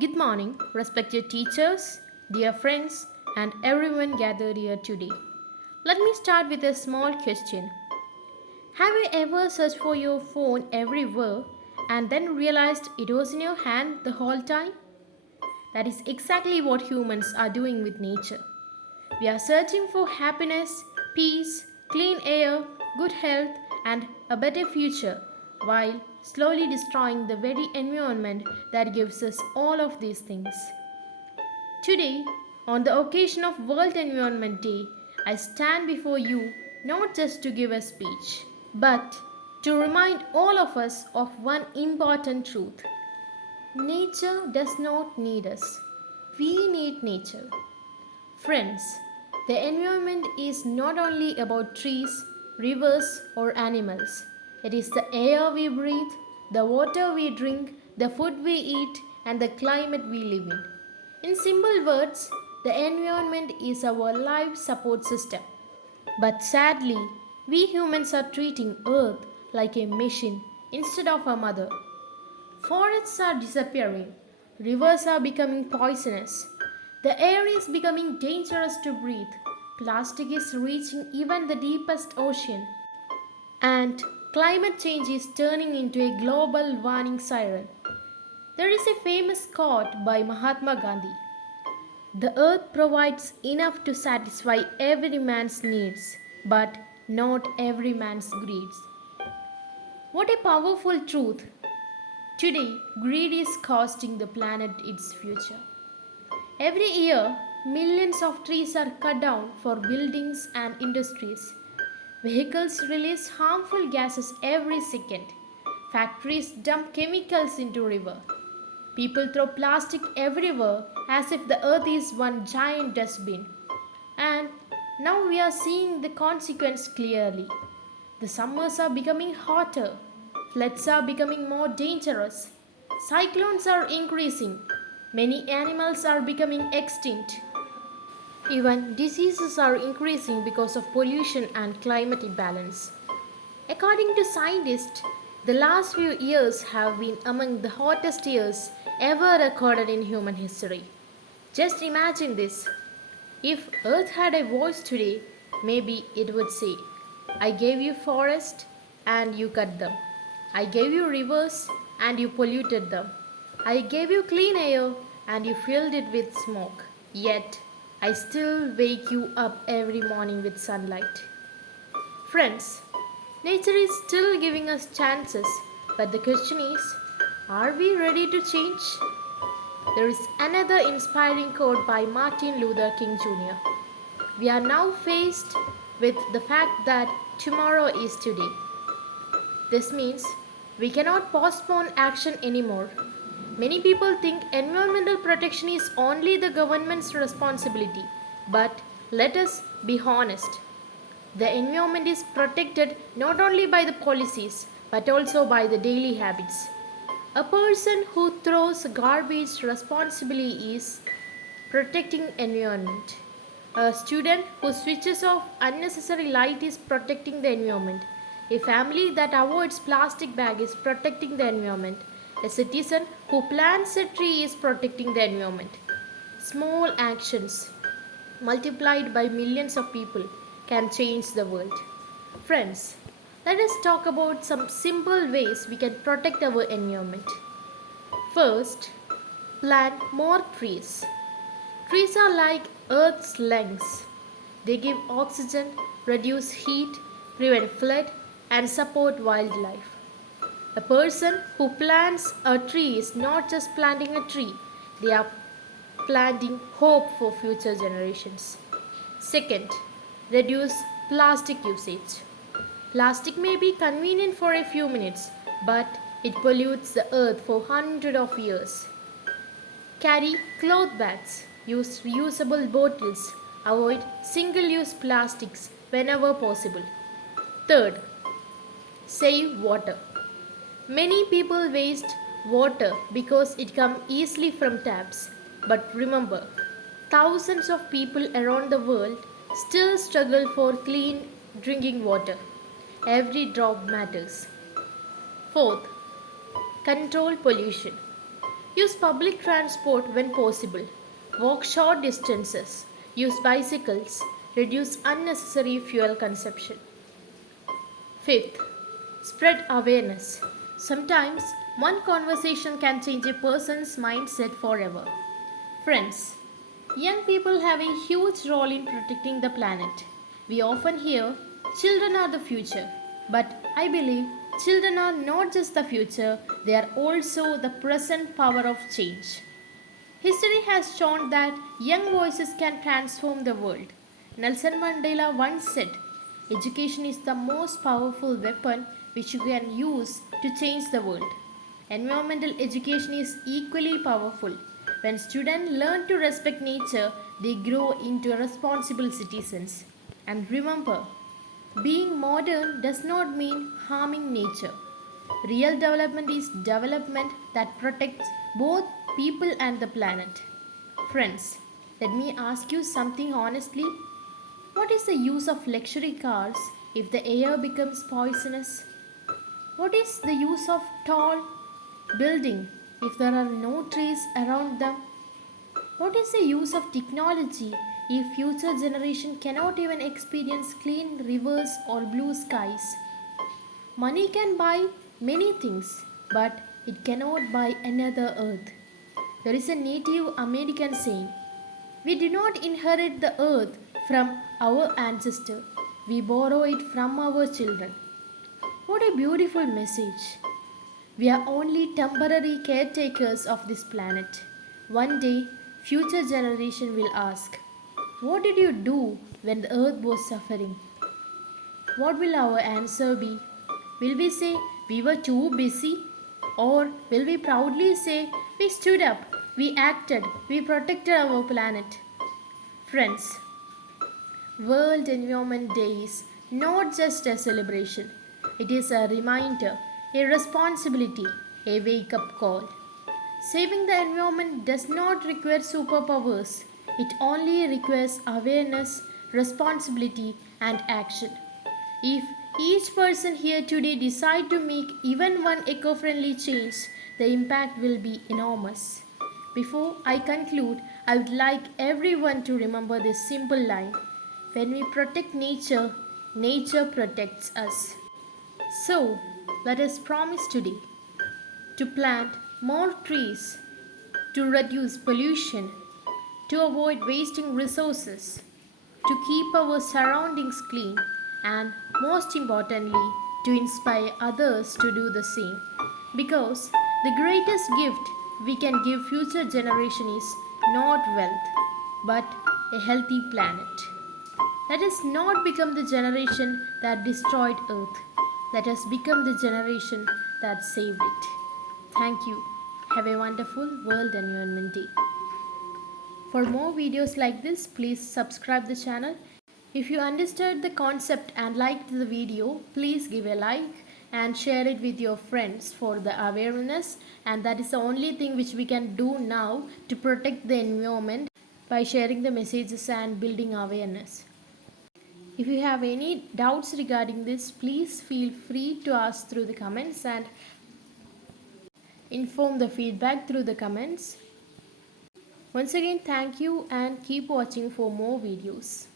Good morning, respected teachers, dear friends, and everyone gathered here today. Let me start with a small question. Have you ever searched for your phone everywhere and then realized it was in your hand the whole time? That is exactly what humans are doing with nature. We are searching for happiness, peace, clean air, good health, and a better future, while slowly destroying the very environment that gives us all of these things. Today, on the occasion of World Environment Day, I stand before you not just to give a speech, but to remind all of us of one important truth. Nature does not need us. We need nature. Friends, the environment is not only about trees, rivers, or animals. It is the air we breathe, the water we drink, the food we eat, and the climate we live in. In simple words, the environment is our life support system. But sadly, we humans are treating Earth like a machine instead of a mother. Forests are disappearing, rivers are becoming poisonous, the air is becoming dangerous to breathe, plastic is reaching even the deepest ocean, and climate change is turning into a global warning siren. There is a famous quote by Mahatma Gandhi: the earth provides enough to satisfy every man's needs, but not every man's greeds. What a powerful truth! Today, greed is costing the planet its future. Every year, millions of trees are cut down for buildings and industries. Vehicles release harmful gases every second. Factories dump chemicals into river. People throw plastic everywhere as if the earth is one giant dustbin. And now we are seeing the consequence clearly. The summers are becoming hotter, floods are becoming more dangerous, cyclones are increasing, many animals are becoming extinct. Even diseases are increasing because of pollution and climate imbalance. According to scientists, the last few years have been among the hottest years ever recorded in human history. Just imagine this. If Earth had a voice today, maybe it would say, I gave you forest and you cut them. I gave you rivers and you polluted them. I gave you clean air and you filled it with smoke. Yet, I still wake you up every morning with sunlight. Friends, nature is still giving us chances, but the question is, are we ready to change? There is another inspiring quote by Martin Luther King Jr. We are now faced with the fact that tomorrow is today. This means we cannot postpone action anymore. Many people think environmental protection is only the government's responsibility, but let us be honest. The environment is protected not only by the policies but also by the daily habits. A person who throws garbage responsibly is protecting environment. A student who switches off unnecessary light is protecting the environment. A family that avoids plastic bag is protecting the environment. A citizen who plants a tree is protecting the environment. Small actions multiplied by millions of people can change the world. Friends, let us talk about some simple ways we can protect our environment. First, plant more trees. Trees are like Earth's lungs. They give oxygen, reduce heat, prevent flood, and support wildlife. A person who plants a tree is not just planting a tree, they are planting hope for future generations. Second, reduce plastic usage. Plastic may be convenient for a few minutes, but it pollutes the earth for hundreds of years. Carry cloth bags, use reusable bottles, avoid single use plastics whenever possible. Third, save water. Many people waste water because it comes easily from taps. But remember, thousands of people around the world still struggle for clean drinking water. Every drop matters. Fourth, control pollution. Use public transport when possible. Walk short distances. Use bicycles. Reduce unnecessary fuel consumption. Fifth, spread awareness. Sometimes one conversation can change a person's mindset forever. Friends, young people have a huge role in protecting the planet. We often hear children are the future, but I believe children are not just the future, they are also the present power of change. History has shown that young voices can transform the world. Nelson Mandela once said, education is the most powerful weapon which you can use to change the world. Environmental education is equally powerful. When students learn to respect nature, they grow into responsible citizens. And remember, being modern does not mean harming nature. Real development is development that protects both people and the planet. Friends, let me ask you something honestly. What is the use of luxury cars if the air becomes poisonous? What is the use of tall building if there are no trees around them? What is the use of technology if future generation cannot even experience clean rivers or blue skies? Money can buy many things, but it cannot buy another earth. There is a Native American saying, we do not inherit the earth from our ancestor, we borrow it from our children. What a beautiful message. We are only temporary caretakers of this planet. One day, future generation will ask, what did you do when the earth was suffering? What will our answer be? Will we say we were too busy? Or will we proudly say we stood up, we acted, we protected our planet? Friends, World Environment Day is not just a celebration, it is a reminder, a responsibility, a wake up call. Saving the environment does not require superpowers, it only requires awareness, responsibility, and action. If each person here today decide to make even one eco-friendly change, the impact will be enormous. Before I conclude, I would like everyone to remember this simple line. When we protect nature, nature protects us. So, let us promise today to plant more trees, to reduce pollution, to avoid wasting resources, to keep our surroundings clean, and most importantly, to inspire others to do the same. Because the greatest gift we can give future generation is not wealth, but a healthy planet. Let us not become the generation that destroyed Earth. Let us become the generation that saved it. Thank you. Have a wonderful World Environment Day. For more videos like this, please subscribe the channel. If you understood the concept and liked the video, please give a like and share it with your friends for the awareness, and that is the only thing which we can do now to protect the environment by sharing the messages and building awareness. If you have any doubts regarding this, please feel free to ask through the comments and inform the feedback through the comments. Once again, thank you and keep watching for more videos.